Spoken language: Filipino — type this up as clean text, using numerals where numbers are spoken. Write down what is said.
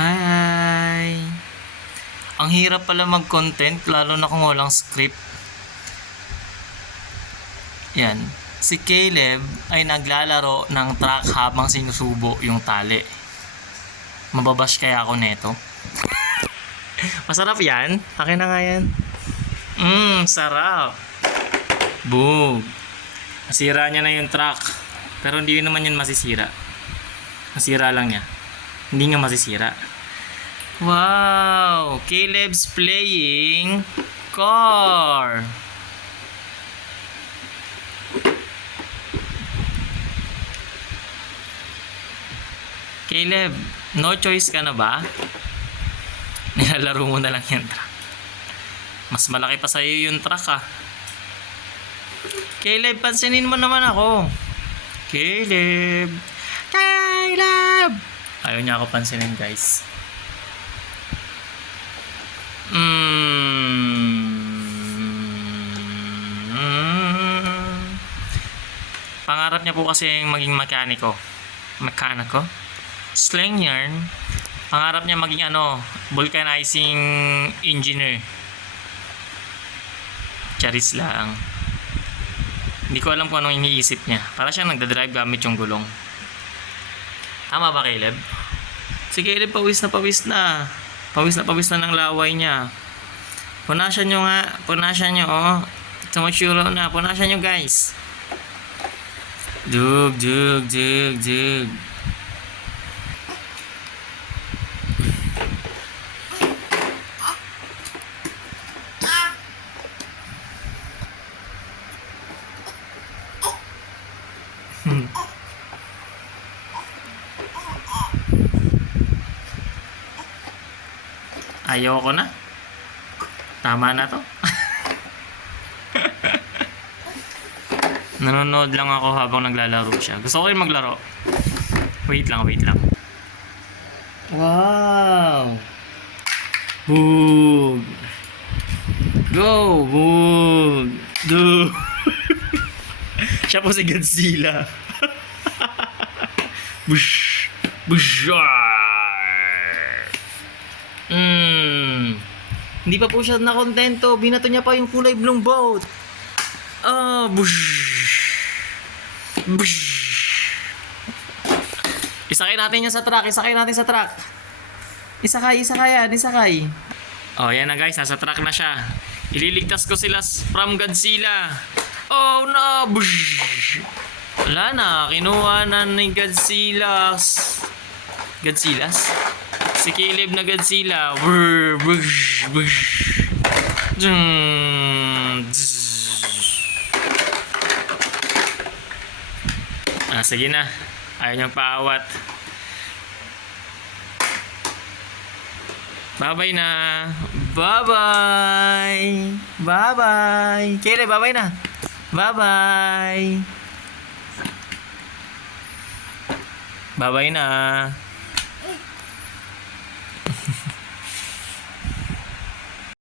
Hi! Ang hirap pala mag-content, lalo na kung walang script. Yan. Si Caleb ay naglalaro ng truck habang sinusubo yung tali. Mababash kaya ako neto? Masarap yan? Akin na nga yan. Sarap. Boom. Nasira niya na yung truck. Pero hindi naman yan masisira. Nasira lang niya. Hindi nga masisira. Wow! Caleb's playing car. Caleb, no choice ka na ba? Nilalaro mo na lang yung truck. Mas malaki pa sa'yo yung truck ah. Caleb, pansinin mo naman ako. Caleb! Caleb! Ayaw niya ako pansinin, guys. Pangarap niya po kasi maging mekaniko. Mekaniko? Slang yarn. Pangarap niya maging vulcanizing engineer. Charis lang. Hindi ko alam kung anong iniisip niya. Para siyang nagdadrive gamit yung gulong. Tama ba, Caleb? Si Caleb pawis na pawis na. Pawis na ng laway niya. Punasan nyo nga. Punasan nyo, oh. Sumusyuro na. Punasan nyo, guys. Jug. Ayaw ko na. Tama na to. Nanonood lang ako habang naglalaro siya. Gusto ko rin maglaro. Wait lang. Wow! Boog! Go! Boog! Do! Siya po si Godzilla. Bush! Bush! Hindi pa po siya nakontento. Binato niya pa yung kulay blong boat. Bush! Bush! Isakay natin yan sa truck. Isakay. Isakay. Oh, yan na guys. Nasa truck na siya. Ililigtas ko sila from Godzilla. Oh no! Bush! Wala na. Kinuha na ni Godzilla. Si Caleb na Godzilla. Bush! Sige na. Ayaw niyang paawat. Bye-bye na. Bye-bye. Caleb, bye-bye na. Bye-bye na.